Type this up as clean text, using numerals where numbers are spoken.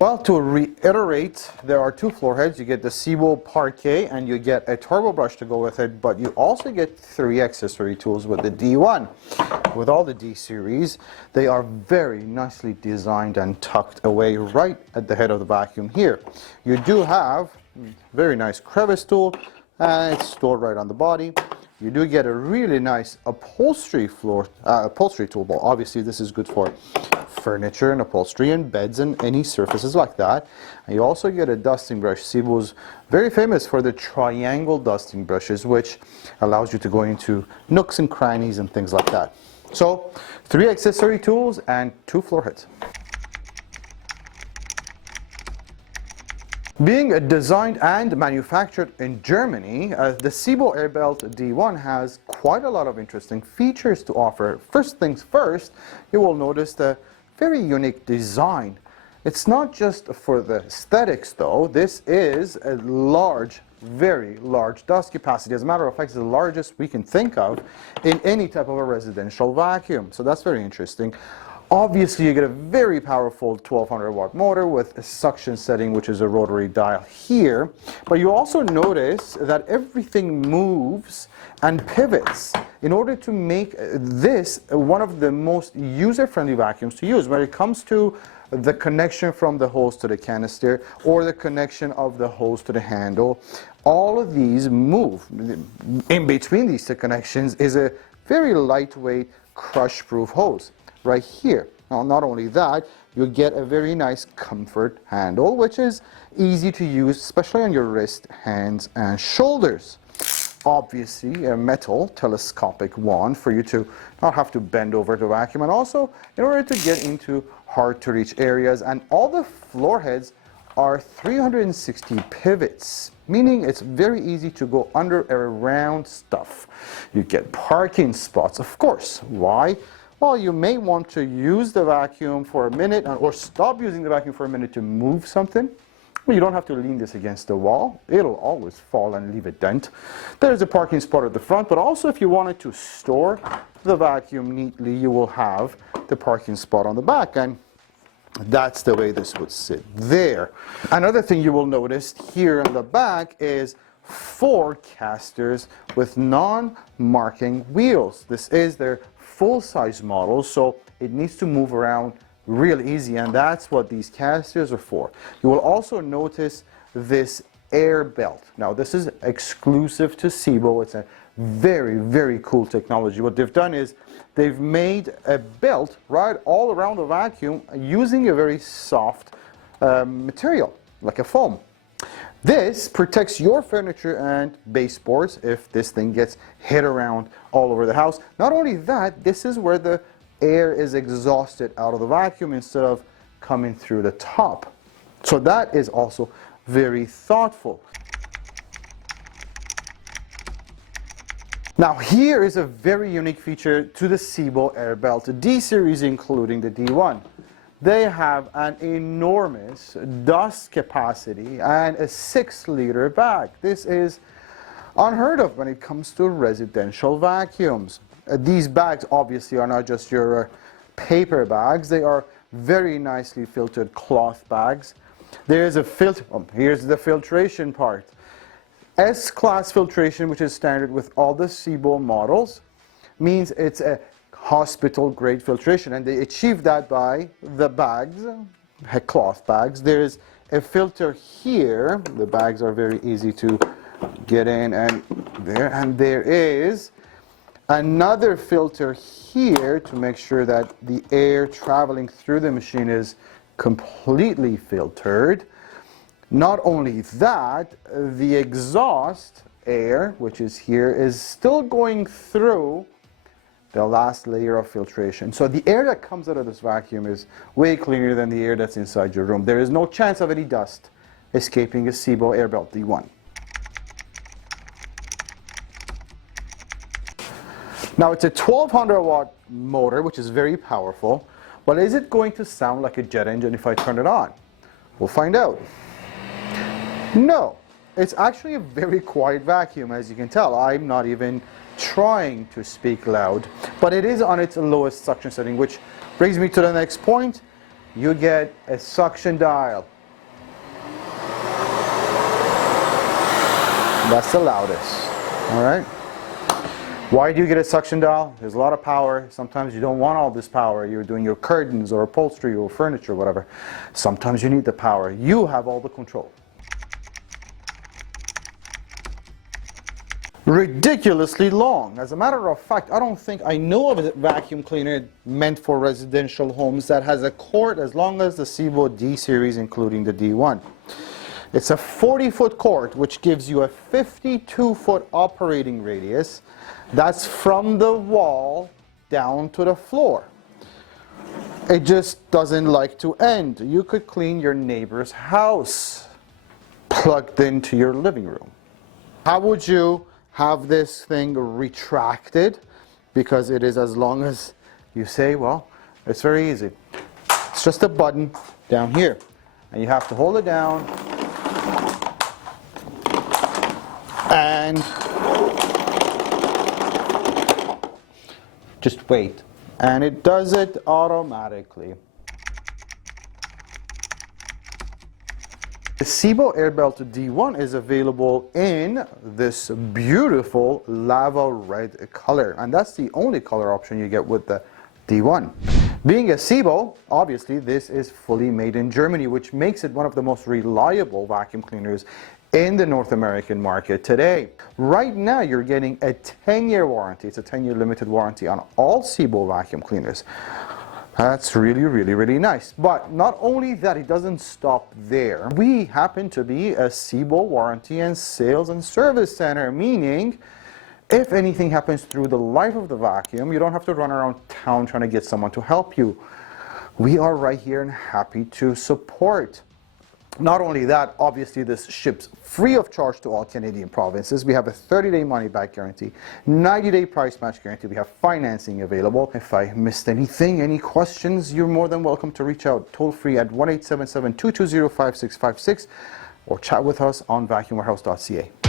Well, to reiterate, there are two floor heads. You get the Sebo Parquet and you get a turbo brush to go with it, but you also get 3 accessory tools with the D1. With all the D series, they are very nicely designed and tucked away right at the head of the vacuum here. You do have a very nice crevice tool, and it's stored right on the body. You do get a really nice upholstery tool. Well, obviously this is good for furniture and upholstery and beds and any surfaces like that. And you also get a dusting brush. Sebo's very famous for the triangle dusting brushes, which allows you to go into nooks and crannies and things like that. So 3 accessory tools and 2 floor heads. Being designed and manufactured in Germany, the Sebo Airbelt D1 has quite a lot of interesting features to offer. First things first, you will notice the very unique design. It's not just for the aesthetics though. This is a large, very large dust capacity. As a matter of fact, it's the largest we can think of in any type of a residential vacuum. So that's very interesting. Obviously, you get a very powerful 1200 watt motor with a suction setting, which is a rotary dial here. But you also notice that everything moves and pivots in order to make this one of the most user-friendly vacuums to use. When it comes to the connection from the hose to the canister or the connection of the hose to the handle, all of these move. In between these 2 connections is a very lightweight crush-proof hose right here. Now, not only that, you get a very nice comfort handle, which is easy to use, especially on your wrist, hands, and shoulders. Obviously, a metal telescopic wand for you to not have to bend over to vacuum, and also in order to get into hard-to-reach areas. And all the floor heads are 360 pivots, meaning it's very easy to go under and around stuff. You get parking spots, of course. Why? Well, you may want to use the vacuum for a minute or stop using the vacuum for a minute to move something. Well, you don't have to lean this against the wall. It'll always fall and leave a dent. There's a parking spot at the front, but also if you wanted to store the vacuum neatly, you will have the parking spot on the back, and that's the way this would sit there. Another thing you will notice here in the back is 4 casters with non-marking wheels. This is their full-size model, so it needs to move around real easy, and that's what these casters are for. You will also notice this air belt. Now, this is exclusive to Sebo. It's a very, very cool technology. What they've done is they've made a belt right all around the vacuum using a very soft material, like a foam. This protects your furniture and baseboards if this thing gets hit around all over the house. Not only that, this is where the air is exhausted out of the vacuum instead of coming through the top. So that is also very thoughtful. Now here is a very unique feature to the Sebo Airbelt D series, including the D1. They have an enormous dust capacity and a 6-liter bag. This is unheard of when it comes to residential vacuums. These bags obviously are not just your paper bags. They are very nicely filtered cloth bags. There's a filter. Here's the filtration part. S-class filtration, which is standard with all the Sebo models, means it's a hospital-grade filtration, and they achieve that by the bags, cloth bags. There's a filter here. The bags are very easy to get in, and there is another filter here to make sure that the air traveling through the machine is completely filtered. Not only that, the exhaust air, which is here, is still going through the last layer of filtration. So the air that comes out of this vacuum is way cleaner than the air that's inside your room. There is no chance of any dust escaping a Sebo Airbelt D1. Now it's a 1200 watt motor, which is very powerful, but is it going to sound like a jet engine if I turn it on? We'll find out. No, it's actually a very quiet vacuum, as you can tell. I'm not even trying to speak loud, but it is on its lowest suction setting, which brings me to the next point. you get a suction dial. That's the loudest, all right? Why do you get a suction dial? There's a lot of power. Sometimes you don't want all this power. You're doing your curtains or upholstery or furniture, whatever. Sometimes you need the power. You have all the control. Ridiculously long. As a matter of fact, I don't think I know of a vacuum cleaner meant for residential homes that has a cord as long as the Sebo D series, including the D1. It's a 40-foot cord, which gives you a 52-foot operating radius. That's from the wall down to the floor. It just doesn't like to end. You could clean your neighbor's house plugged into your living room. How would you have this thing retracted? Because it is as long as you say, well, it's very easy. It's just a button down here. And you have to hold it down and just wait. And it does it automatically. The Sebo Airbelt D1 is available in this beautiful lava red color, and that's the only color option you get with the D1. Being a Sebo, obviously this is fully made in Germany, which makes it one of the most reliable vacuum cleaners in the North American market today. Right now you're getting a 10-year warranty. It's a 10-year limited warranty on all Sebo vacuum cleaners. That's really, really, really nice. But not only that, it doesn't stop there. We happen to be a Sebo warranty and sales and service center, meaning if anything happens through the life of the vacuum, you don't have to run around town trying to get someone to help you. We are right here and happy to support. Not only that, obviously this ships free of charge to all Canadian provinces. We have a 30-day money-back guarantee, 90-day price match guarantee. We have financing available. If I missed anything, any questions, you're more than welcome to reach out toll-free at 1-877-220-5656 or chat with us on vacuumwarehouse.ca.